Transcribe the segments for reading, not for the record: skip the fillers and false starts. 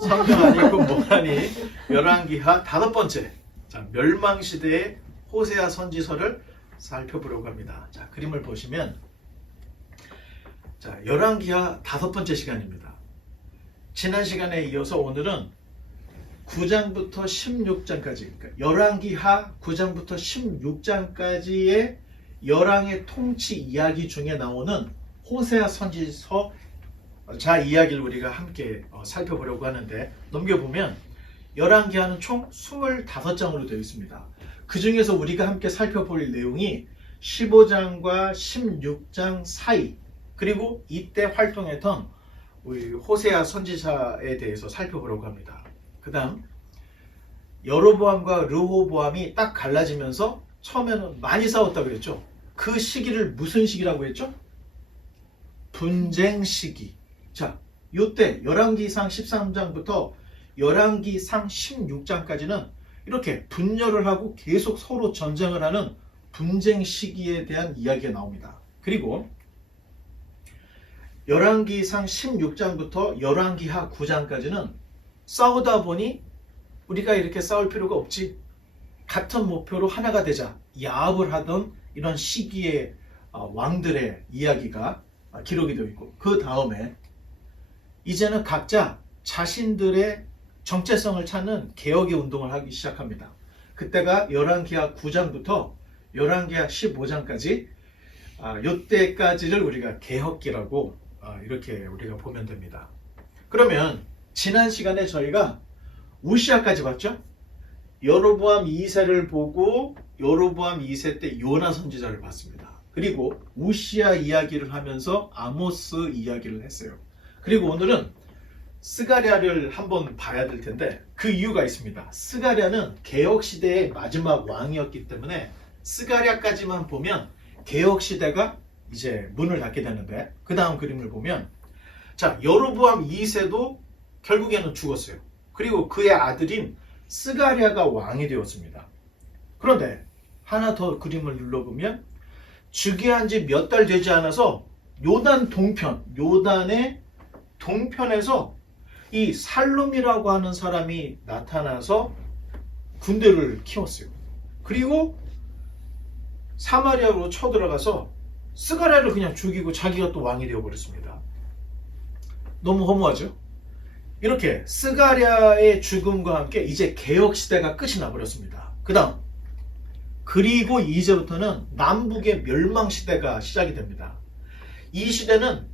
성경하니 군목하니 열왕기하 5번째, 자, 멸망시대의 호세아 선지서를 살펴보려고 합니다. 자, 그림을 보시면, 자, 열왕기하 5번째 시간입니다. 지난 시간에 이어서 오늘은 9장부터 16장까지, 그러니까 열왕기하 9장부터 16장까지의 열왕의 통치 이야기 중에 나오는 호세아 선지서 자 이야기를 우리가 함께 살펴보려고 하는데, 넘겨보면 열왕기하는 총 25장으로 되어 있습니다. 그 중에서 우리가 함께 살펴볼 내용이 15장과 16장 사이, 그리고 이때 활동했던 우리 호세아 선지자에 대해서 살펴보려고 합니다. 그 다음 여로보암과 르호보암이 딱 갈라지면서 처음에는 많이 싸웠다고 그랬죠. 그 시기를 무슨 시기라고 했죠? 분쟁 시기. 자, 요때 열왕기상 13장부터 열왕기상 16장까지는 이렇게 분열을 하고 계속 서로 전쟁을 하는 분쟁 시기에 대한 이야기가 나옵니다. 그리고 열왕기상 16장부터 열왕기하 9장까지는 싸우다 보니 우리가 이렇게 싸울 필요가 없지, 같은 목표로 하나가 되자 야합을 하던 이런 시기의 왕들의 이야기가 기록이 되어 있고, 그 다음에 이제는 각자 자신들의 정체성을 찾는 개혁의 운동을 하기 시작합니다. 그때가 열왕기하 9장부터 열왕기하 15장까지, 이때까지를 우리가 개혁기라고 이렇게 우리가 보면 됩니다. 그러면 지난 시간에 저희가 우시아까지 봤죠? 여로보암 2세를 보고 여로보암 2세 때 요나 선지자를 봤습니다. 그리고 우시아 이야기를 하면서 아모스 이야기를 했어요. 그리고 오늘은 스가랴를 한번 봐야 될 텐데, 그 이유가 있습니다. 스가랴는 개혁시대의 마지막 왕이었기 때문에 스가랴까지만 보면 개혁시대가 이제 문을 닫게 되는데, 그 다음 그림을 보면, 자, 여로보암 2세도 결국에는 죽었어요. 그리고 그의 아들인 스가랴가 왕이 되었습니다. 그런데 하나 더 그림을 눌러보면, 즉위한 지 몇 달 되지 않아서 요단의 동편에서 이 살룸이라고 하는 사람이 나타나서 군대를 키웠어요. 그리고 사마리아로 쳐들어가서 스가랴를 그냥 죽이고 자기가 또 왕이 되어버렸습니다. 너무 허무하죠? 이렇게 스가랴의 죽음과 함께 이제 개혁시대가 끝이 나버렸습니다. 그 다음, 그리고 이제부터는 남북의 멸망시대가 시작이 됩니다. 이 시대는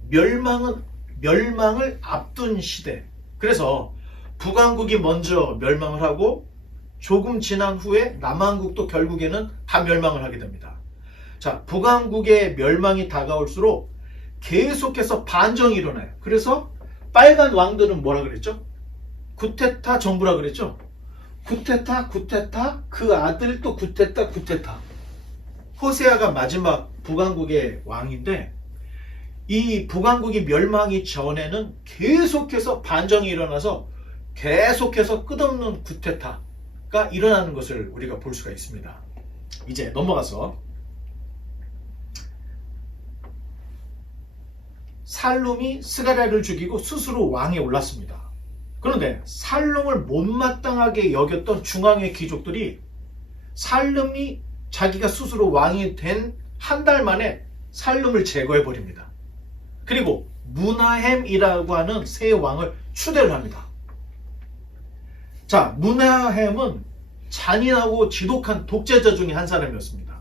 멸망을 앞둔 시대. 그래서 북왕국이 먼저 멸망을 하고 조금 지난 후에 남왕국도 결국에는 다 멸망을 하게 됩니다. 자, 북왕국의 멸망이 다가올수록 계속해서 반정이 일어나요. 그래서 빨간 왕들은 뭐라 그랬죠? 구테타 정부라 그랬죠? 구테타, 그 아들 또 구테타. 호세아가 마지막 북왕국의 왕인데, 이 북왕국이 멸망이 전에는 계속해서 반정이 일어나서 계속해서 끝없는 구테타가 일어나는 것을 우리가 볼 수가 있습니다. 이제 넘어가서 살룸이 스가랴를 죽이고 스스로 왕에 올랐습니다. 그런데 살룸을 못마땅하게 여겼던 중앙의 귀족들이 살룸이 자기가 스스로 왕이 된 한 달 만에 살룸을 제거해 버립니다. 그리고 무나햄이라고 하는 새 왕을 추대를 합니다. 자, 무나햄은 잔인하고 지독한 독재자 중에 한 사람이었습니다.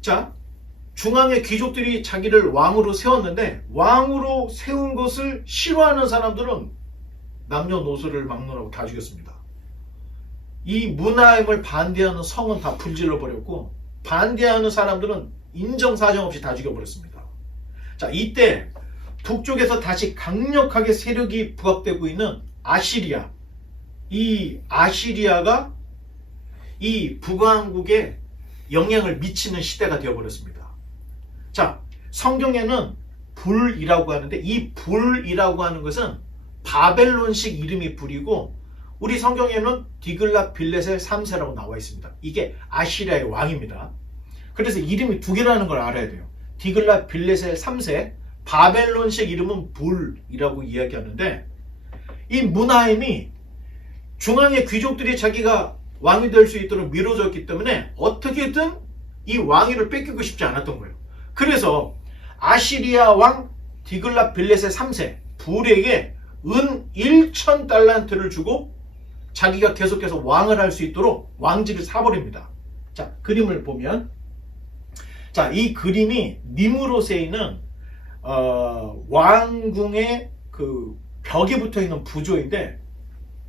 자, 중앙의 귀족들이 자기를 왕으로 세웠는데, 왕으로 세운 것을 싫어하는 사람들은 남녀노소를 막론하고 다 죽였습니다. 이 무나햄을 반대하는 성은 다 불질러 버렸고, 반대하는 사람들은 인정사정 없이 다 죽여버렸습니다. 자, 이때 북쪽에서 다시 강력하게 세력이 부각되고 있는 아시리아, 이 아시리아가 이 북왕국에 영향을 미치는 시대가 되어버렸습니다. 자, 성경에는 불이라고 하는데, 이 불이라고 하는 것은 바벨론식 이름이 불이고, 우리 성경에는 디글랏 빌레셀 3세라고 나와 있습니다. 이게 아시리아의 왕입니다. 그래서 이름이 두 개라는 걸 알아야 돼요. 디글랏 빌레셀 3세, 바벨론식 이름은 불이라고 이야기하는데, 이 므나헴이 중앙의 귀족들이 자기가 왕이 될 수 있도록 밀어줬기 때문에 어떻게든 이 왕위를 뺏기고 싶지 않았던 거예요. 그래서 아시리아 왕 디글랏 빌레셋 3세 불에게 은 1,000달란트를 주고 자기가 계속해서 왕을 할 수 있도록 왕직을 사버립니다. 자, 그림을 보면, 자, 이 그림이 니므롯에 있는 왕궁의 그 벽에 붙어 있는 부조인데,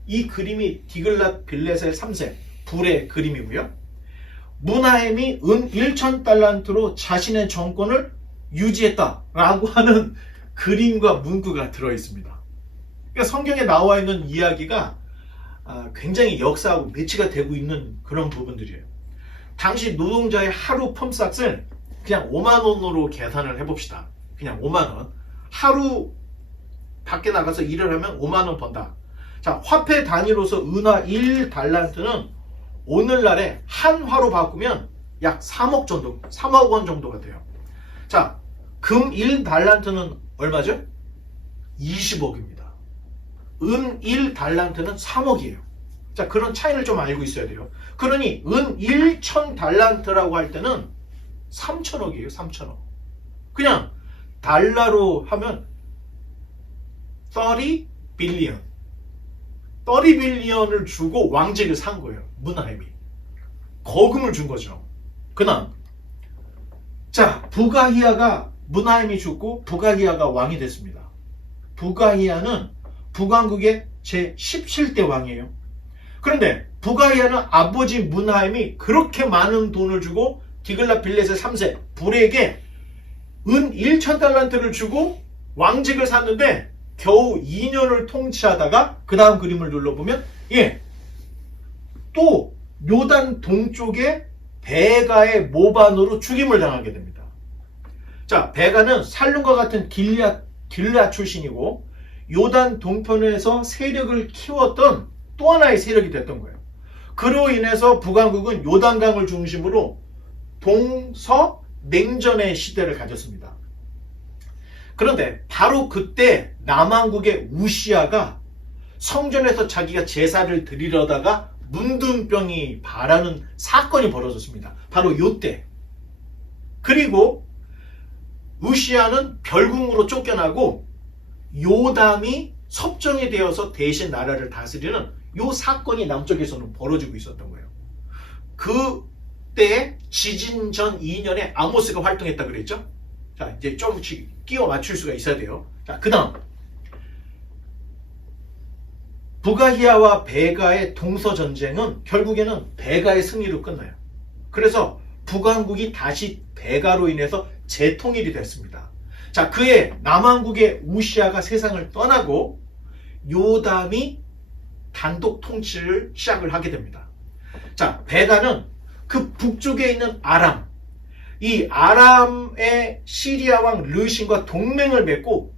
이 그림이 디글랏 빌레셋 3세 불의 그림이고요. 므나헴이 은 1,000달란트로 자신의 정권을 유지했다라고 하는 그림과 문구가 들어 있습니다. 그러니까 성경에 나와 있는 이야기가 굉장히 역사하고 매치가 되고 있는 그런 부분들이에요. 당시 노동자의 하루 펌삭을 그냥 5만 원으로 계산을 해봅시다. 그냥 5만 원. 하루 밖에 나가서 일을 하면 5만 원 번다. 자, 화폐 단위로서 은화 1달란트는 오늘날에 한화로 바꾸면 약 3억 원 정도가 돼요. 자, 금 1달란트는 얼마죠? 20억입니다. 은 1달란트는 3억이에요. 자, 그런 차이를 좀 알고 있어야 돼요. 그러니 은 1,000달란트라고 할 때는 3천억이에요. 3천억. 그냥 달러로 하면 30 빌리언. 30 빌리언을 주고 왕직을 산 거예요. 므나헴이. 거금을 준 거죠. 그다음, 자, 부가히야가 므나헴이 죽고 부가히야가 왕이 됐습니다. 부가히야는 북왕국의 제17대 왕이에요. 그런데 부가히야는 아버지 므나헴이 그렇게 많은 돈을 주고 디글랏 빌레셋 3세 불에게 은 1,000달란트를 주고 왕직을 샀는데 겨우 2년을 통치하다가 그 다음 그림을 눌러보면, 예, 또 요단 동쪽의 베가의 모반으로 죽임을 당하게 됩니다. 자, 베가는 살룸과 같은 길앗 출신이고 요단 동편에서 세력을 키웠던 또 하나의 세력이 됐던 거예요. 그로 인해서 북왕국은 요단강을 중심으로 동서냉전의 시대를 가졌습니다. 그런데 바로 그때 남왕국의 우시아가 성전에서 자기가 제사를 드리려다가 문둥병이 발하는 사건이 벌어졌습니다. 바로 요때. 그리고 우시아는 별궁으로 쫓겨나고 요담이 섭정이 되어서 대신 나라를 다스리는 요 사건이 남쪽에서는 벌어지고 있었던 거예요. 그때 지진 전 2년에 아모스가 활동했다 그랬죠? 자, 이제 조금씩 끼워 맞출 수가 있어야 돼요. 자, 그 다음, 부가히야와 베가의 동서전쟁은 결국에는 베가의 승리로 끝나요. 그래서 북왕국이 다시 베가로 인해서 재통일이 됐습니다. 자, 그해 남왕국의 우시아가 세상을 떠나고 요담이 단독 통치를 시작을 하게 됩니다. 자, 베가는 그 북쪽에 있는 아람, 이 아람의 시리아 왕 르신과 동맹을 맺고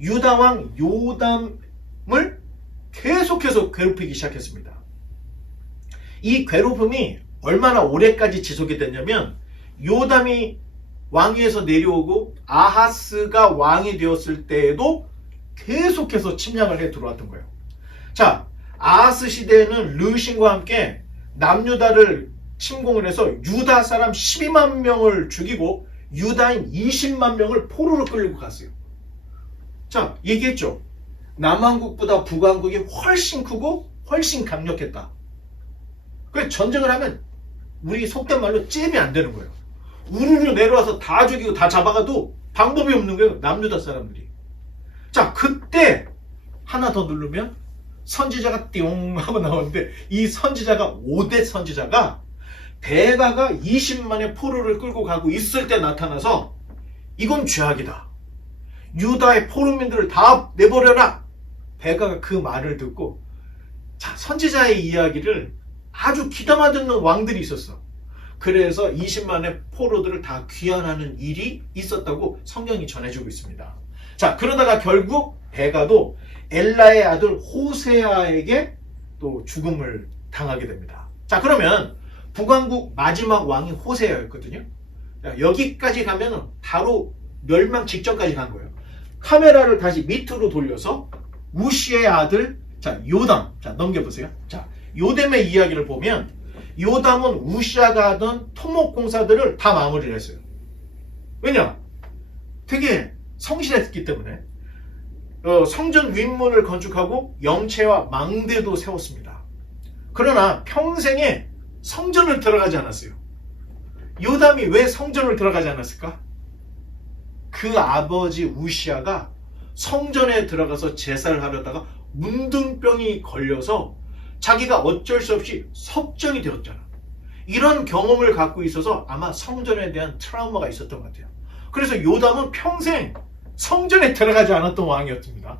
유다 왕 요담을 계속해서 괴롭히기 시작했습니다. 이 괴롭힘이 얼마나 오래까지 지속이 됐냐면, 요담이 왕위에서 내려오고 아하스가 왕이 되었을 때에도 계속해서 침략을 해 들어왔던 거예요. 자, 아하스 시대에는 르신과 함께 남유다를 침공을 해서 유다 사람 12만 명을 죽이고 유다인 20만 명을 포로로 끌고 갔어요. 자, 얘기했죠. 남왕국보다 북왕국이 훨씬 크고 훨씬 강력했다. 그래서 전쟁을 하면 우리 속된 말로 잼이 안 되는 거예요. 우르르 내려와서 다 죽이고 다 잡아가도 방법이 없는 거예요. 남유다 사람들이. 자, 그때 하나 더 누르면 선지자가 띠용 하고 나오는데, 이 선지자가 5대 선지자가 베가가 20만의 포로를 끌고 가고 있을 때 나타나서 이건 죄악이다. 유다의 포로민들을 다 내버려라. 베가가 그 말을 듣고, 자, 선지자의 이야기를 아주 귀담아 듣는 왕들이 있었어. 그래서 20만의 포로들을 다 귀환하는 일이 있었다고 성경이 전해주고 있습니다. 자, 그러다가 결국 베가도 엘라의 아들 호세아에게 또 죽음을 당하게 됩니다. 자, 그러면 북왕국 마지막 왕이 호세아였거든요. 자, 여기까지 가면 바로 멸망 직전까지 간 거예요. 카메라를 다시 밑으로 돌려서 우시의 아들 자 요담 자 넘겨보세요. 자 요담의 이야기를 보면 요담은 우시아가 하던 토목 공사들을 다 마무리를 했어요. 왜냐? 되게 성실했기 때문에 성전 윗문을 건축하고 영체와 망대도 세웠습니다. 그러나 평생에 성전을 들어가지 않았어요. 요담이 왜 성전을 들어가지 않았을까? 그 아버지 우시아가 성전에 들어가서 제사를 하려다가 문둥병이 걸려서 자기가 어쩔 수 없이 석전이 되었잖아. 이런 경험을 갖고 있어서 아마 성전에 대한 트라우마가 있었던 것 같아요. 그래서 요담은 평생 성전에 들어가지 않았던 왕이었습니다.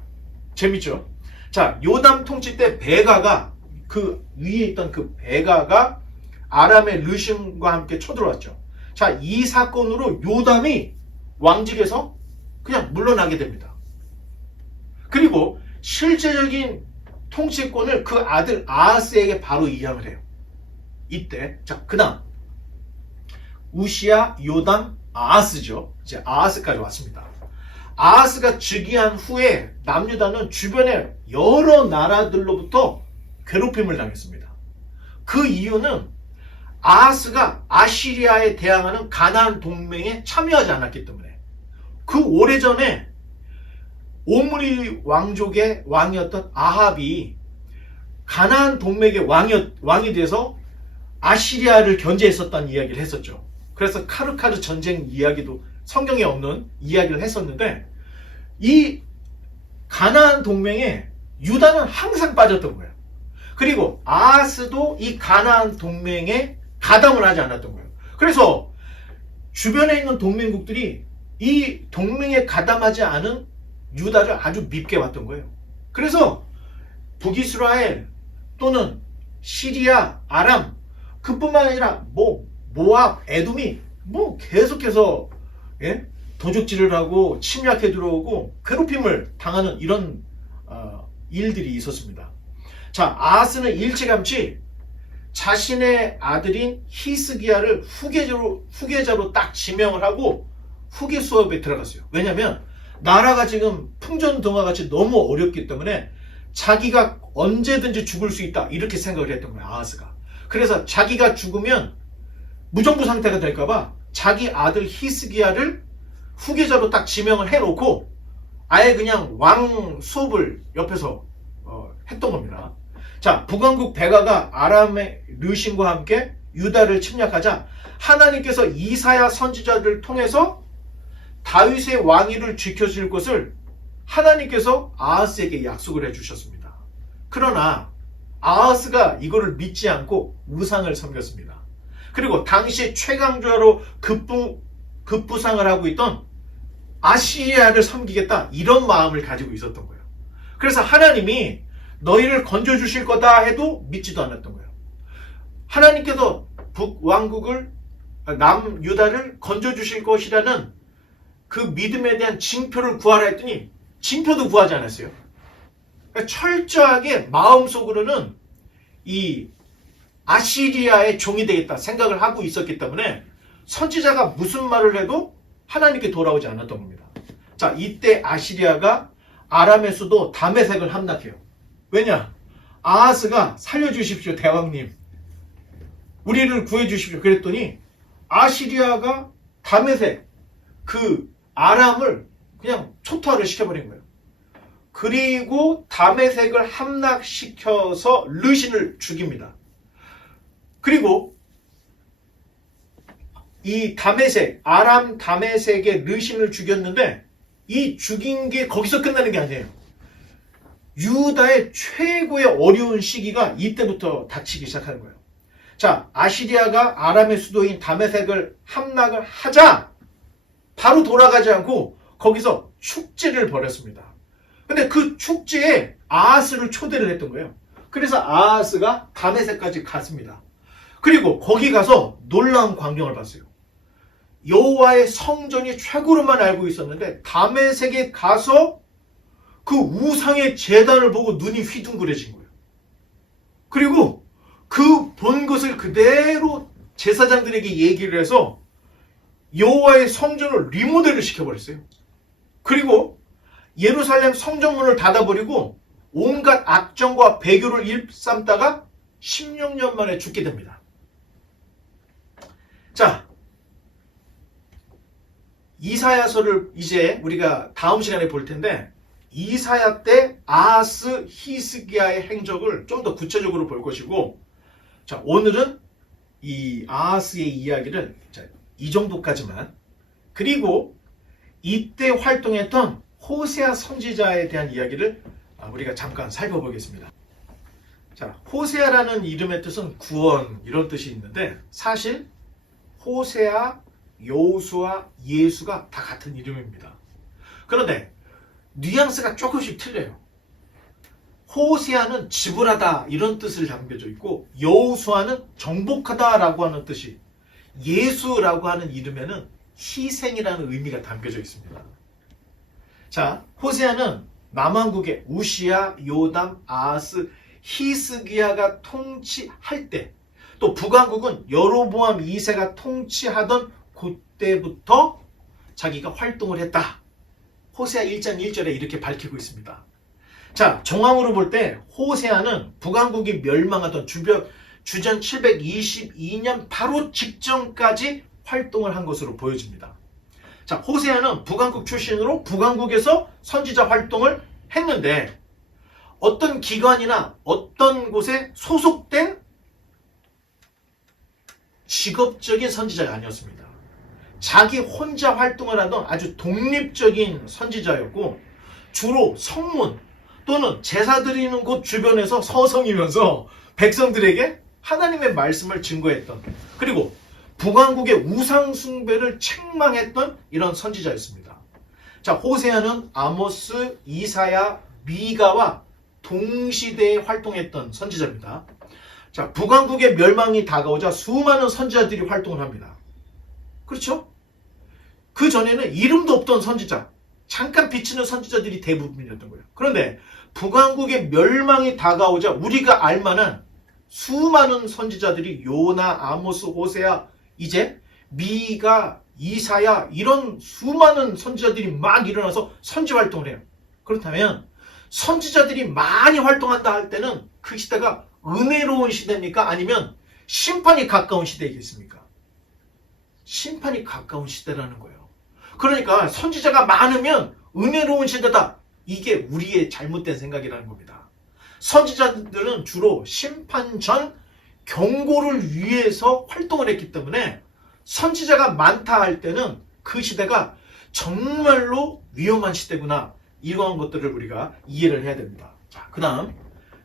재밌죠? 자, 요담 통치 때 베가가 그 위에 있던 그 베가가 아람의 르심과 함께 쳐들어왔죠. 자, 이 사건으로 요담이 왕직에서 그냥 물러나게 됩니다. 그리고 실제적인 통치권을 그 아들 아하스에게 바로 이양을 해요. 이때 자, 그다음 우시아, 요담, 아하스죠. 이제 아하스까지 왔습니다. 아하스가 즉위한 후에 남유다는 주변의 여러 나라들로부터 괴롭힘을 당했습니다. 그 이유는 아하스가 아시리아에 대항하는 가나안 동맹에 참여하지 않았기 때문에 그 오래전에 오므리 왕족의 왕이었던 아합이 가나안 동맹의 왕이 돼서 아시리아를 견제했었다는 이야기를 했었죠. 그래서 카르카르 전쟁 이야기도 성경에 없는 이야기를 했었는데 이 가나안 동맹에 유다는 항상 빠졌던 거예요. 그리고 아하스도 이 가나안 동맹에 가담을 하지 않았던 거예요. 그래서 주변에 있는 동맹국들이 이 동맹에 가담하지 않은 유다를 아주 밉게 봤던 거예요. 그래서 북이스라엘 또는 시리아, 아람 그뿐만 아니라 모압, 에돔이 계속해서 도적질을 하고 침략해 들어오고 괴롭힘을 당하는 이런 일들이 있었습니다. 자, 아하스는 일찌감치 자신의 아들인 히스기야를 후계자로 딱 지명을 하고 후계 수업에 들어갔어요. 왜냐하면 나라가 지금 풍전등화같이 너무 어렵기 때문에 자기가 언제든지 죽을 수 있다 이렇게 생각을 했던 거예요. 아하스가. 그래서 자기가 죽으면 무정부 상태가 될까봐 자기 아들 히스기야를 후계자로 딱 지명을 해놓고 아예 그냥 왕 수업을 옆에서 했던 겁니다. 자, 북왕국 베가가 아람의 르신과 함께 유다를 침략하자 하나님께서 이사야 선지자를 통해서 다윗의 왕위를 지켜줄 것을 하나님께서 아하스에게 약속을 해주셨습니다. 그러나 아하스가 이거를 믿지 않고 우상을 섬겼습니다. 그리고 당시 최강자로 급부상을 하고 있던 아시리아를 섬기겠다 이런 마음을 가지고 있었던 거예요. 그래서 하나님이 너희를 건져주실 거다 해도 믿지도 않았던 거예요. 하나님께서 북왕국을 남유다를 건져주실 것이라는 그 믿음에 대한 징표를 구하라 했더니 징표도 구하지 않았어요. 그러니까 철저하게 마음속으로는 이 아시리아의 종이 되겠다 생각을 하고 있었기 때문에 선지자가 무슨 말을 해도 하나님께 돌아오지 않았던 겁니다. 자, 이때 아시리아가 아람의 수도 다메섹을 함락해요. 왜냐? 아하스가 살려주십시오 대왕님, 우리를 구해주십시오 그랬더니 아시리아가 다메섹 그 아람을 그냥 초토화를 시켜버린 거예요. 그리고 다메섹을 함락시켜서 르신을 죽입니다. 그리고 이 다메섹, 아람 다메섹의 르신을 죽였는데 이 죽인 게 거기서 끝나는 게 아니에요. 유다의 최고의 어려운 시기가 이때부터 닥치기 시작하는 거예요. 자, 아시리아가 아람의 수도인 다메섹을 함락을 하자 바로 돌아가지 않고 거기서 축제를 벌였습니다. 근데 그 축제에 아하스를 초대를 했던 거예요. 그래서 아하스가 다메섹까지 갔습니다. 그리고 거기 가서 놀라운 광경을 봤어요. 여호와의 성전이 최고로만 알고 있었는데 다메섹에 가서 그 우상의 제단을 보고 눈이 휘둥그레진 거예요. 그리고 그 본 것을 그대로 제사장들에게 얘기를 해서 여호와의 성전을 리모델을 시켜버렸어요. 그리고 예루살렘 성전문을 닫아버리고 온갖 악정과 배교를 일삼다가 16년 만에 죽게 됩니다. 자, 이사야서를 이제 우리가 다음 시간에 볼 텐데 이사야 때 아하스 히스기야의 행적을 좀 더 구체적으로 볼 것이고, 자, 오늘은 이 아하스의 이야기를 이 정도까지만, 그리고 이때 활동했던 호세아 선지자에 대한 이야기를 우리가 잠깐 살펴보겠습니다. 자, 호세아라는 이름의 뜻은 구원, 이런 뜻이 있는데 사실 호세아, 여호수아, 예수가 다 같은 이름입니다. 그런데 뉘앙스가 조금씩 틀려요. 호세아는 지불하다 이런 뜻을 담겨져 있고, 여호수아는 정복하다 라고 하는 뜻이, 예수라고 하는 이름에는 희생이라는 의미가 담겨져 있습니다. 자, 호세아는 남왕국의 우시야, 요담, 아하스, 히스기야가 통치할 때, 또 북왕국은 여로보암 2세가 통치하던 그때부터 자기가 활동을 했다. 호세아 1장 1절에 이렇게 밝히고 있습니다. 자, 정황으로 볼 때 호세아는 북왕국이 멸망하던 주전 722년 바로 직전까지 활동을 한 것으로 보여집니다. 자, 호세아는 북왕국 출신으로 북왕국에서 선지자 활동을 했는데 어떤 기관이나 어떤 곳에 소속된 직업적인 선지자가 아니었습니다. 자기 혼자 활동을 하던 아주 독립적인 선지자였고, 주로 성문 또는 제사 드리는 곳 주변에서 서성이면서 백성들에게 하나님의 말씀을 증거했던, 그리고 북왕국의 우상 숭배를 책망했던 이런 선지자였습니다. 자, 호세아는 아모스, 이사야, 미가와 동시대에 활동했던 선지자입니다. 자, 북왕국의 멸망이 다가오자 수많은 선지자들이 활동을 합니다. 그렇죠? 그 전에는 이름도 없던 선지자, 잠깐 비치는 선지자들이 대부분이었던 거예요. 그런데 북왕국의 멸망이 다가오자 우리가 알만한 수많은 선지자들이 요나, 아모스, 호세아, 이제 미가, 이사야, 이런 수많은 선지자들이 막 일어나서 선지 활동을 해요. 그렇다면 선지자들이 많이 활동한다 할 때는 그 시대가 은혜로운 시대입니까? 아니면 심판이 가까운 시대이겠습니까? 심판이 가까운 시대라는 거예요. 그러니까 선지자가 많으면 은혜로운 시대다. 이게 우리의 잘못된 생각이라는 겁니다. 선지자들은 주로 심판 전 경고를 위해서 활동을 했기 때문에 선지자가 많다 할 때는 그 시대가 정말로 위험한 시대구나, 이러한 것들을 우리가 이해를 해야 됩니다. 자, 그 다음,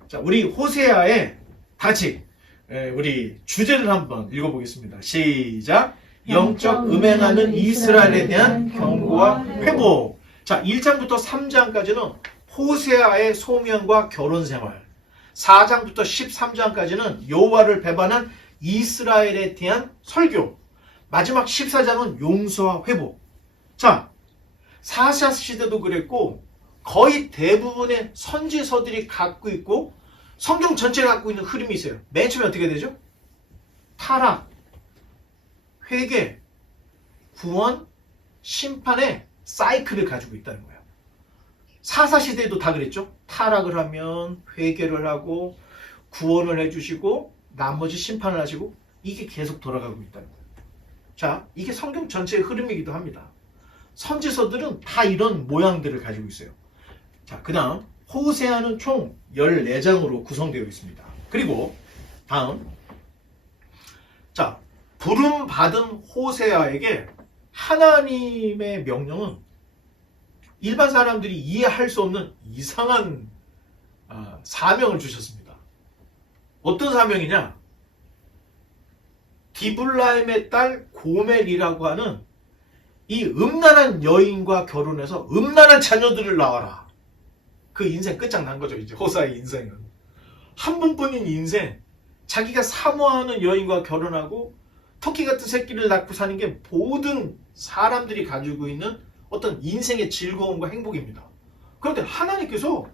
자, 우리 호세아의 같이 우리 주제를 한번 읽어보겠습니다. 시작. 영적 음행하는 이스라엘에 대한 경고와 회복. 자, 1장부터 3장까지는 호세아의 소명과 결혼 생활, 4장부터 13장까지는 여호와를 배반한 이스라엘에 대한 설교, 마지막 14장은 용서와 회복. 자, 사사 시대도 그랬고 거의 대부분의 선지서들이 갖고 있고 성경 전체가 갖고 있는 흐름이 있어요. 맨 처음에 어떻게 되죠? 타락, 회개, 구원, 심판의 사이클을 가지고 있다는 거예요. 사사시대에도 다 그랬죠. 타락을 하면 회개를 하고 구원을 해주시고 나머지 심판을 하시고, 이게 계속 돌아가고 있다는 거예요. 자, 이게 성경 전체의 흐름이기도 합니다. 선지서들은 다 이런 모양들을 가지고 있어요. 자, 그 다음 호세아는 총 14장으로 구성되어 있습니다. 그리고 다음, 자, 부름받은 호세아에게 하나님의 명령은 일반 사람들이 이해할 수 없는 이상한 사명을 주셨습니다. 어떤 사명이냐? 디블라임의 딸 고멜이라고 하는 이 음란한 여인과 결혼해서 음란한 자녀들을 낳아라. 그 인생 끝장난 거죠. 이제 호세아의 인생은 한 번뿐인 인생, 자기가 사모하는 여인과 결혼하고 토끼 같은 새끼를 낳고 사는 게 모든 사람들이 가지고 있는 어떤 인생의 즐거움과 행복입니다. 그런데 하나님께서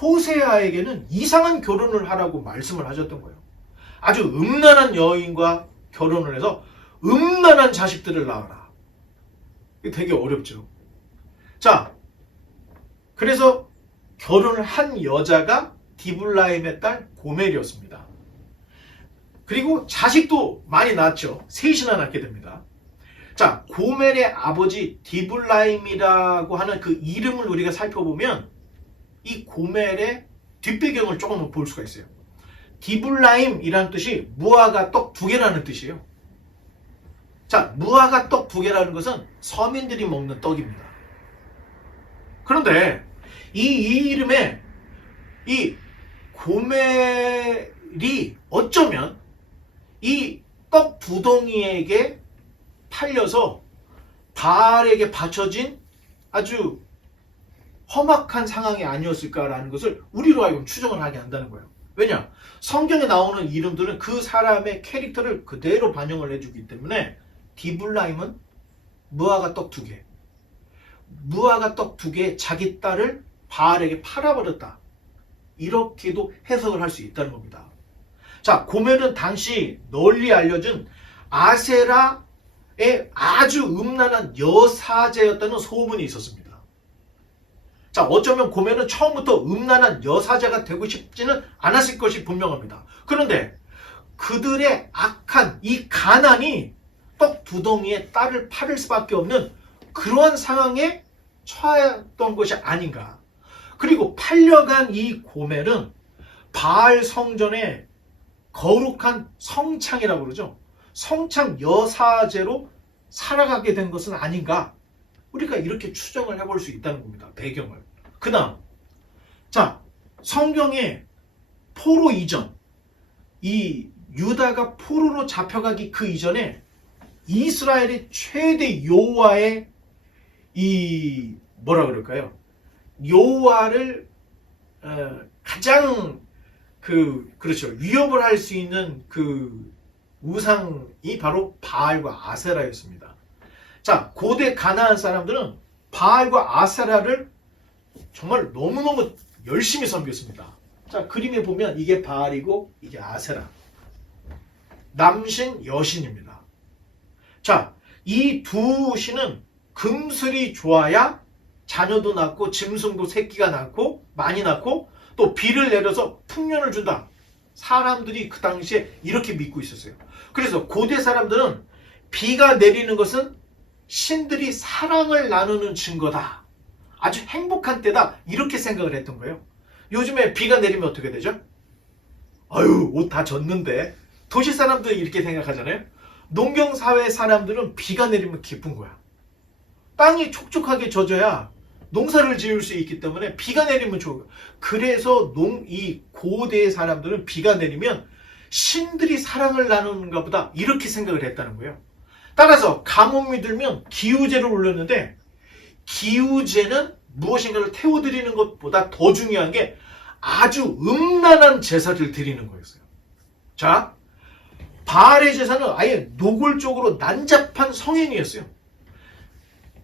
호세아에게는 이상한 결혼을 하라고 말씀을 하셨던 거예요. 아주 음란한 여인과 결혼을 해서 음란한 자식들을 낳아라. 이게 되게 어렵죠. 자, 그래서 결혼을 한 여자가 디블라임의 딸 고멜이었습니다. 그리고 자식도 많이 낳았죠. 셋이나 낳게 됩니다. 자, 고멜의 아버지 디블라임이라고 하는 그 이름을 우리가 살펴보면 이 고멜의 뒷배경을 조금 볼 수가 있어요. 디블라임이라는 뜻이 무화과 떡 두 개라는 뜻이에요. 자, 무화과 떡 두 개라는 것은 서민들이 먹는 떡입니다. 그런데 이 이름에 이 고멜이 어쩌면 이 떡 두 덩이에게 팔려서 바알에게 바쳐진 아주 험악한 상황이 아니었을까라는 것을 우리로 하여금 추정을 하게 한다는 거예요. 왜냐? 성경에 나오는 이름들은 그 사람의 캐릭터를 그대로 반영을 해주기 때문에 디블라임은 무화과 떡 두 개, 무화과 떡 두 개 자기 딸을 바알에게 팔아버렸다. 이렇게도 해석을 할 수 있다는 겁니다. 자, 고멜은 당시 널리 알려진 아세라의 아주 음란한 여사제였다는 소문이 있었습니다. 자, 어쩌면 고멜은 처음부터 음란한 여사제가 되고 싶지는 않았을 것이 분명합니다. 그런데 그들의 악한 이 가난이 떡 두 덩이에 딸을 팔을 수밖에 없는 그러한 상황에 처했던 것이 아닌가. 그리고 팔려간 이 고멜은 바알 성전의 거룩한 성창이라고 그러죠. 성창 여사제로 살아가게 된 것은 아닌가. 우리가 이렇게 추정을 해볼 수 있다는 겁니다. 배경을. 그 다음, 자, 성경의 포로 이전, 이 유다가 포로로 잡혀가기 그 이전에 이스라엘의 최대 여호와의 이 뭐라 그럴까요? 여호와를 가장 그렇죠, 위협을 할 수 있는 그 우상이 바로 바알과 아세라였습니다. 자, 고대 가나안 사람들은 바알과 아세라를 정말 너무너무 열심히 섬겼습니다. 자, 그림에 보면 이게 바알이고 이게 아세라. 남신, 여신입니다. 자, 이 두 신은 금슬이 좋아야 자녀도 낳고 짐승도 새끼가 낳고 많이 낳고 또 비를 내려서 풍년을 준다. 사람들이 그 당시에 이렇게 믿고 있었어요. 그래서 고대 사람들은 비가 내리는 것은 신들이 사랑을 나누는 증거다. 아주 행복한 때다. 이렇게 생각을 했던 거예요. 요즘에 비가 내리면 어떻게 되죠? 아유, 옷 다 젖는데. 도시 사람들이 이렇게 생각하잖아요. 농경사회 사람들은 비가 내리면 기쁜 거야. 땅이 촉촉하게 젖어야 농사를 지을 수 있기 때문에 비가 내리면 좋은 거야. 그래서 이 고대의 사람들은 비가 내리면 신들이 사랑을 나누는가 보다 이렇게 생각을 했다는 거예요. 따라서 가뭄이 들면 기우제를 올렸는데 기우제는 무엇인가를 태워드리는 것보다 더 중요한 게 아주 음란한 제사를 드리는 거였어요. 자, 바알의 제사는 아예 노골적으로 난잡한 성행위였어요.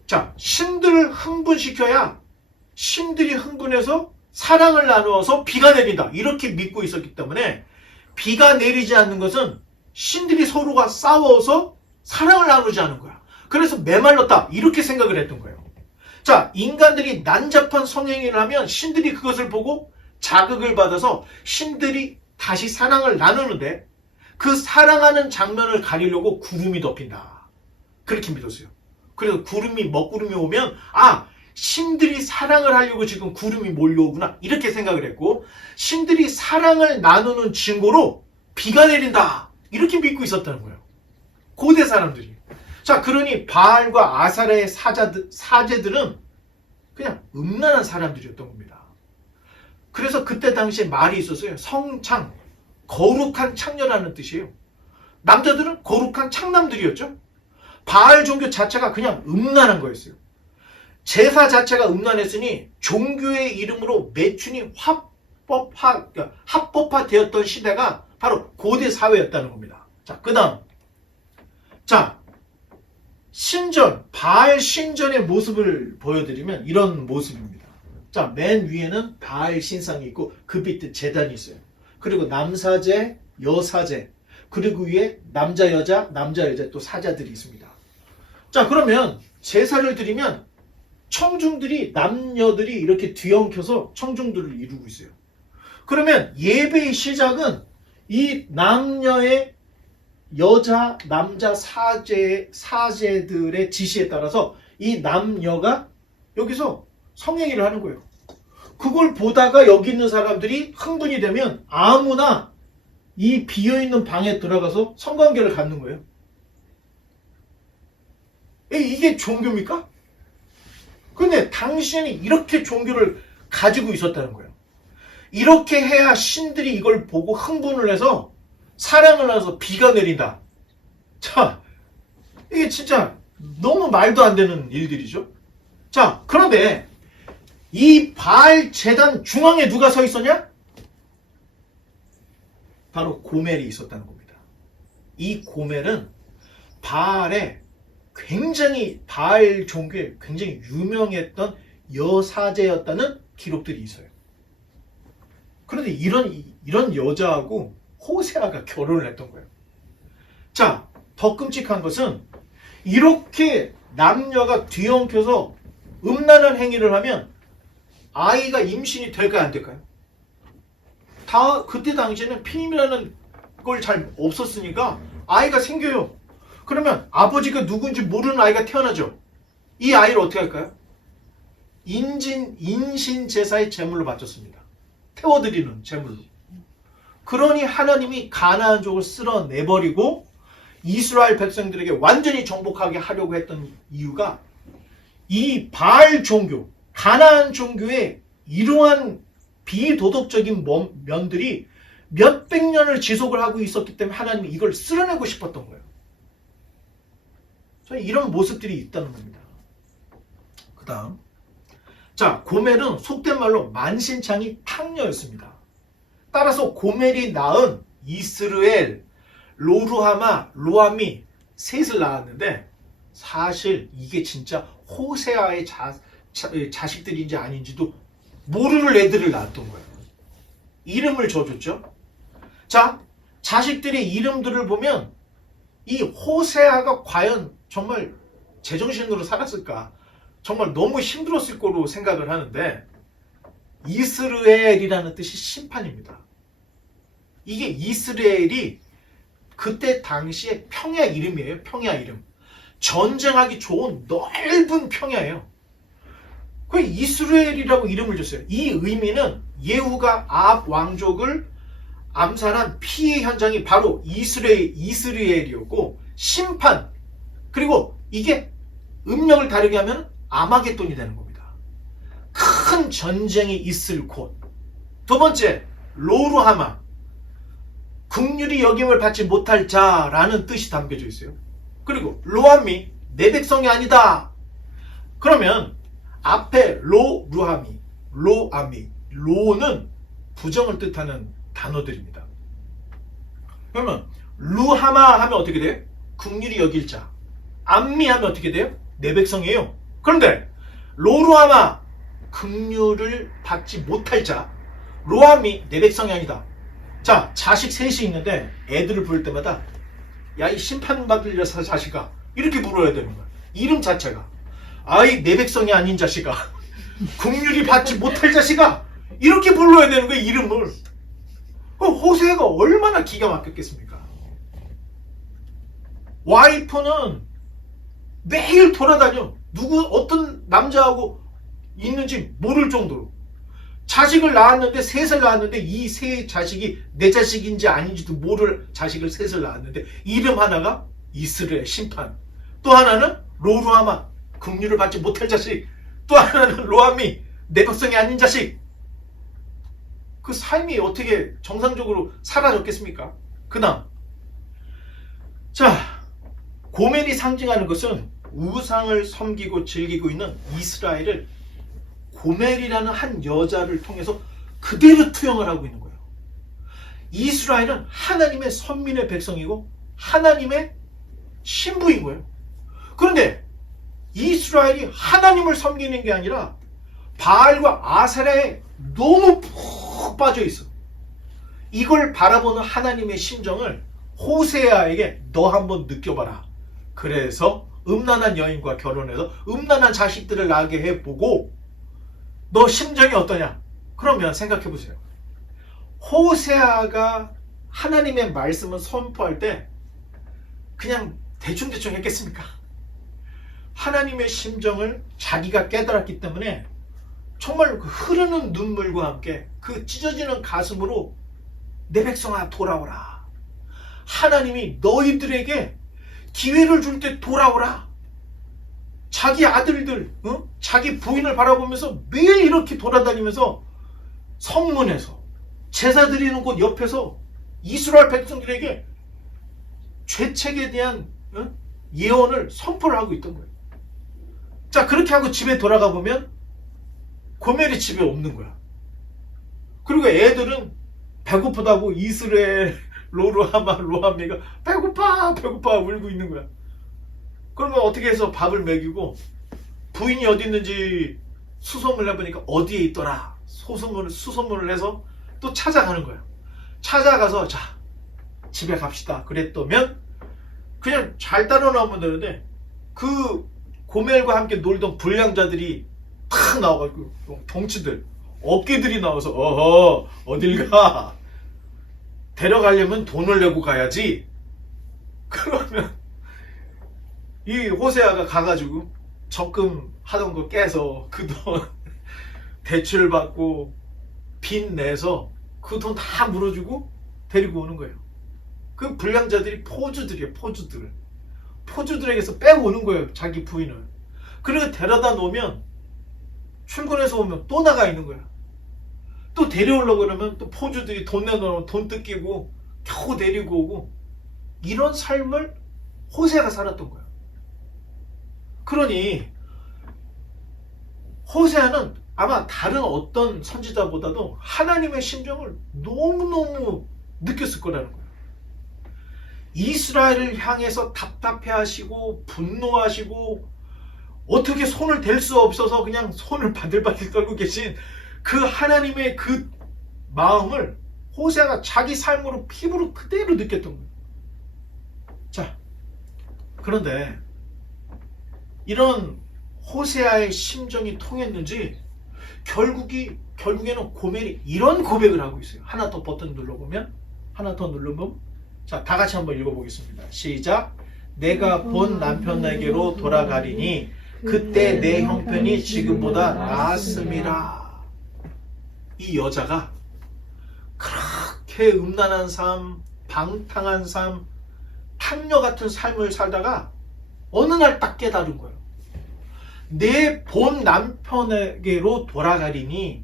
자, 신들을 흥분시켜야 신들이 흥분해서 사랑을 나누어서 비가 내린다. 이렇게 믿고 있었기 때문에 비가 내리지 않는 것은 신들이 서로가 싸워서 사랑을 나누지 않은 거야. 그래서 메말랐다. 이렇게 생각을 했던 거예요. 자, 인간들이 난잡한 성행위를 하면 신들이 그것을 보고 자극을 받아서 신들이 다시 사랑을 나누는데 그 사랑하는 장면을 가리려고 구름이 덮인다. 그렇게 믿었어요. 그래서 먹구름이 오면 신들이 사랑을 하려고 지금 구름이 몰려오구나 이렇게 생각을 했고 신들이 사랑을 나누는 증거로 비가 내린다 이렇게 믿고 있었다는 거예요. 고대 사람들이. 자, 그러니 바알과 아사라의 사제들은 그냥 음란한 사람들이었던 겁니다. 그래서 그때 당시에 말이 있었어요. 성창, 거룩한 창녀라는 뜻이에요. 남자들은 거룩한 창남들이었죠. 바알 종교 자체가 그냥 음란한 거였어요. 제사 자체가 음란했으니 종교의 이름으로 매춘이 합법화되었던 시대가 바로 고대 사회였다는 겁니다. 자, 그 다음. 자, 신전, 바알 신전의 모습을 보여드리면 이런 모습입니다. 자, 맨 위에는 바알 신상이 있고 그 밑에 제단이 있어요. 그리고 남사제, 여사제, 그리고 위에 남자, 여자 또 사자들이 있습니다. 자, 그러면 제사를 드리면 청중들이 남녀들이 이렇게 뒤엉켜서 청중들을 이루고 있어요. 그러면 예배의 시작은 이 남녀의 여자, 남자 사제들의 지시에 따라서 이 남녀가 여기서 성행위를 하는 거예요. 그걸 보다가 여기 있는 사람들이 흥분이 되면 아무나 이 비어있는 방에 들어가서 성관계를 갖는 거예요. 이게 종교입니까? 근데 당시에는 이렇게 종교를 가지고 있었다는 거예요. 이렇게 해야 신들이 이걸 보고 흥분을 해서 사랑을 나서 비가 내린다. 자, 이게 진짜 너무 말도 안 되는 일들이죠. 자, 그런데 이 바알 제단 중앙에 누가 서 있었냐? 바로 고멜이 있었다는 겁니다. 이 고멜은 바알 종교에 굉장히 유명했던 여사제였다는 기록들이 있어요. 그런데 이런 여자하고 호세아가 결혼을 했던 거예요. 자, 더 끔찍한 것은 이렇게 남녀가 뒤엉켜서 음란한 행위를 하면 아이가 임신이 될까요, 안 될까요? 그때 당시에는 피임이라는 걸 잘 없었으니까 아이가 생겨요. 그러면 아버지가 누군지 모르는 아이가 태어나죠. 이 아이를 어떻게 할까요? 인신 제사의 제물로 바쳤습니다. 태워드리는 제물로. 그러니 하나님이 가나안족을 쓸어내버리고 이스라엘 백성들에게 완전히 정복하게 하려고 했던 이유가 이 바알 종교, 가나안 종교의 이러한 비도덕적인 면들이 몇백 년을 지속을 하고 있었기 때문에 하나님이 이걸 쓸어내고 싶었던 거예요. 이런 모습들이 있다는 겁니다. 그 다음, 자, 고멜은 속된 말로 만신창이 탕녀였습니다. 따라서 고멜이 낳은 이스르엘, 로루하마, 로암이 셋을 낳았는데 사실 이게 진짜 호세아의 자식들인지 아닌지도 모르는 애들을 낳았던 거예요. 이름을 줘줬죠. 자, 자식들의 이름들을 보면 이 호세아가 과연 정말 제정신으로 살았을까? 정말 너무 힘들었을 거로 생각을 하는데 이스르엘이라는 뜻이 심판입니다. 이게 이스라엘이 그때 당시에 평야 이름이에요. 평야 이름. 전쟁하기 좋은 넓은 평야예요. 그 이스라엘이라고 이름을 줬어요. 이 의미는 예후가 아합 왕족을 암살한 피해 현장이 바로 이스라엘이었고 심판, 그리고 이게 음력을 다르게 하면 아마겟돈이 되는 겁니다. 큰 전쟁이 있을 곳. 두 번째, 로루하마, 긍휼히 여김을 받지 못할 자라는 뜻이 담겨져 있어요. 그리고 로암미, 내 백성이 아니다. 그러면 앞에 로루하미, 로암미, 로는 부정을 뜻하는 단어들입니다. 그러면 루하마 하면 어떻게 돼요? 긍휼히 여길 자. 암미 하면 어떻게 돼요? 내 백성이에요. 그런데 로루하마, 긍휼을 받지 못할 자. 로암미, 내 백성이 아니다. 자, 자식 셋이 있는데 애들을 부를 때마다 야, 이 심판받을 자식아, 이렇게 불러야 되는 거야. 이름 자체가. 아이, 내 백성이 아닌 자식아, 긍휼히 받지 못할 자식아, 이렇게 불러야 되는 거야, 이름을. 호세아가 얼마나 기가 막혔겠습니까? 와이프는 매일 돌아다녀. 어떤 남자하고 있는지 모를 정도로. 자식을 낳았는데, 셋을 낳았는데, 이 세 자식이 내 자식인지 아닌지도 모를 자식을 셋을 낳았는데, 이름 하나가 이스라엘 심판, 또 하나는 로루하마, 긍휼을 받지 못할 자식, 또 하나는 로암미, 내 백성이 아닌 자식. 그 삶이 어떻게 정상적으로 사라졌겠습니까? 그 다음, 자, 고멜이 상징하는 것은 우상을 섬기고 즐기고 있는 이스라엘을 고멜이라는 한 여자를 통해서 그대로 투영을 하고 있는 거예요. 이스라엘은 하나님의 선민의 백성이고 하나님의 신부인 거예요. 그런데 이스라엘이 하나님을 섬기는 게 아니라 바알과 아세라에 너무 푹 빠져 있어. 이걸 바라보는 하나님의 심정을 호세아에게 너 한번 느껴봐라. 그래서 음란한 여인과 결혼해서 음란한 자식들을 낳게 해보고 너 심정이 어떠냐? 그러면 생각해 보세요. 호세아가 하나님의 말씀을 선포할 때 그냥 대충대충 했겠습니까? 하나님의 심정을 자기가 깨달았기 때문에 정말 그 흐르는 눈물과 함께 그 찢어지는 가슴으로 내 백성아 돌아오라. 하나님이 너희들에게 기회를 줄 때 돌아오라. 자기 아들들, 자기 부인을 바라보면서 매일 이렇게 돌아다니면서 성문에서 제사 드리는 곳 옆에서 이스라엘 백성들에게 죄책에 대한 예언을 선포를 하고 있던 거예요. 자, 그렇게 하고 집에 돌아가 보면 고멜이 집에 없는 거야. 그리고 애들은 배고프다고 이스라엘 로루하마가 배고파 울고 있는 거야. 그러면 어떻게 해서 밥을 먹이고 부인이 어디 있는지 수소문을 해보니까 어디에 있더라. 수소문을 해서 또 찾아가는 거야. 찾아가서 자 집에 갑시다 그랬다면 그냥 잘 따라 나오면 되는데 그 고멜과 함께 놀던 불량자들이 탁 나와가지고 덩치들 어깨들이 나와서 어허 어딜 가 데려가려면 돈을 내고 가야지. 그러면 이 호세아가 가가지고 적금 하던 거 깨서 그 돈 대출 받고 빚 내서 그 돈 다 물어주고 데리고 오는 거예요. 그 불량자들이 포주들에게서 빼고 오는 거예요. 자기 부인을. 그리고 데려다 놓으면 출근해서 오면 또 나가 있는 거야. 또 데려오려고 그러면 또 포주들이 돈 내놓으면 돈 뜯기고 겨우 데리고 오고 이런 삶을 호세아가 살았던 거야. 그러니 호세아는 아마 다른 어떤 선지자보다도 하나님의 심정을 너무너무 느꼈을 거라는 거예요. 이스라엘을 향해서 답답해하시고 분노하시고 어떻게 손을 댈 수 없어서 그냥 손을 바들바들 떨고 계신 그 하나님의 그 마음을 호세아가 자기 삶으로 피부로 그대로 느꼈던 거예요. 자, 그런데 이런 호세아의 심정이 통했는지 결국에는 고멜이 이런 고백을 하고 있어요. 하나 더 버튼 눌러보면 자, 다 같이 한번 읽어보겠습니다. 시작. 내가 본 남편에게로 돌아가리니 그때 내 형편이 지금보다 나았음이라. 이 여자가 그렇게 음란한 삶, 방탕한 삶, 탕녀 같은 삶을 살다가 어느 날 딱 깨달은 거예요. 내 본 남편에게로 돌아가리니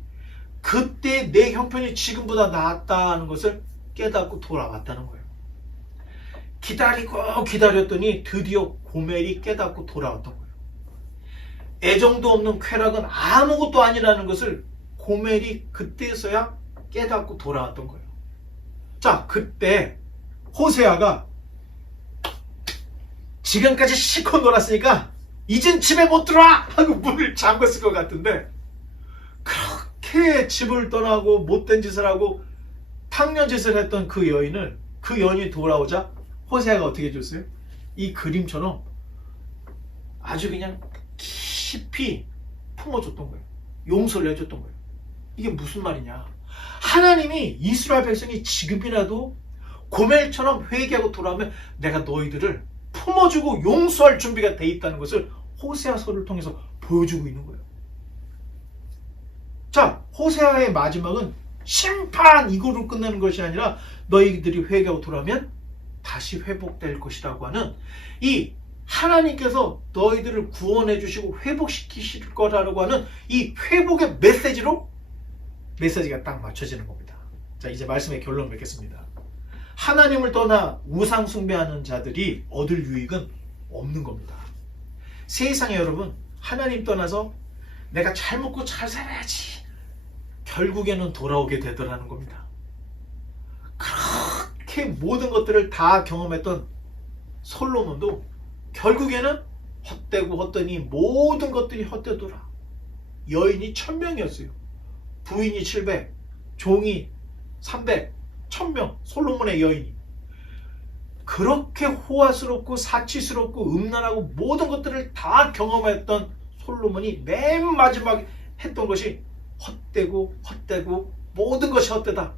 그때 내 형편이 지금보다 나았다는 것을 깨닫고 돌아왔다는 거예요. 기다리고 기다렸더니 드디어 고멜이 깨닫고 돌아왔던 거예요. 애정도 없는 쾌락은 아무것도 아니라는 것을 고멜이 그때서야 깨닫고 돌아왔던 거예요. 자, 그때 호세아가 지금까지 실컷 놀았으니까 이젠 집에 못 들어와! 하고 문을 잠갔을 것 같은데 그렇게 집을 떠나고 못된 짓을 하고 탕년짓을 했던 그 여인이 돌아오자 호세아가 어떻게 해줬어요? 이 그림처럼 아주 그냥 깊이 품어줬던 거예요. 용서를 해줬던 거예요. 이게 무슨 말이냐? 하나님이 이스라엘 백성이 지금이라도 고멜처럼 회개하고 돌아오면 내가 너희들을 품어주고 용서할 준비가 돼 있다는 것을 호세아서를 통해서 보여주고 있는 거예요. 자, 호세아의 마지막은 심판 이거로 끝나는 것이 아니라 너희들이 회개하고 돌아오면 다시 회복될 것이라고 하는 이 하나님께서 너희들을 구원해 주시고 회복시키실 거라고 하는 이 회복의 메시지가 딱 맞춰지는 겁니다. 자, 이제 말씀의 결론을 맺겠습니다. 하나님을 떠나 우상 숭배하는 자들이 얻을 유익은 없는 겁니다. 세상에 여러분, 하나님 떠나서 내가 잘 먹고 잘 살아야지 결국에는 돌아오게 되더라는 겁니다. 그렇게 모든 것들을 다 경험했던 솔로몬도 결국에는 헛되고 헛되니 모든 것들이 헛되더라. 여인이 1000명이었어요. 부인이 700, 종이 300, 1000명, 솔로몬의 여인이. 그렇게 호화스럽고 사치스럽고 음란하고 모든 것들을 다 경험했던 솔로몬이 맨 마지막에 했던 것이 헛되고 모든 것이 헛되다.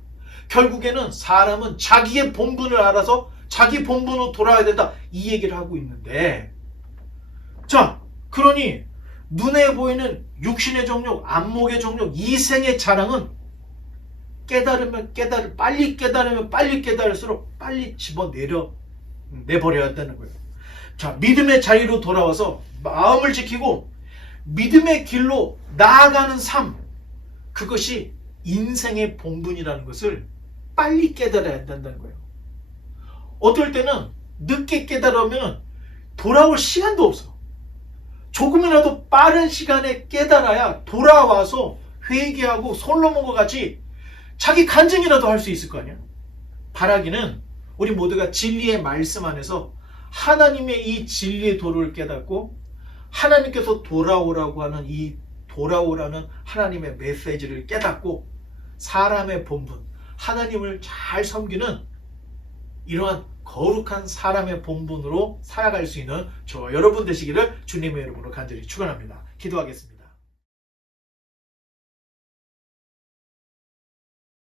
결국에는 사람은 자기의 본분을 알아서 자기 본분으로 돌아야 된다. 이 얘기를 하고 있는데, 자, 그러니 눈에 보이는 육신의 정욕, 안목의 정욕, 이생의 자랑은 빨리 깨달으면 빨리 깨달을수록 빨리 내버려야 한다는 거예요. 자, 믿음의 자리로 돌아와서 마음을 지키고 믿음의 길로 나아가는 삶, 그것이 인생의 본분이라는 것을 빨리 깨달아야 한다는 거예요. 어떨 때는 늦게 깨달으면 돌아올 시간도 없어. 조금이라도 빠른 시간에 깨달아야 돌아와서 회개하고 솔로몬과 같이 자기 간증이라도 할 수 있을 거 아니야. 바라기는 우리 모두가 진리의 말씀 안에서 하나님의 이 진리의 도를 깨닫고 하나님께서 돌아오라고 하는 이 돌아오라는 하나님의 메시지를 깨닫고 사람의 본분, 하나님을 잘 섬기는 이러한 거룩한 사람의 본분으로 살아갈 수 있는 저와 여러분 되시기를 주님의 이름으로 간절히 축원합니다. 기도하겠습니다.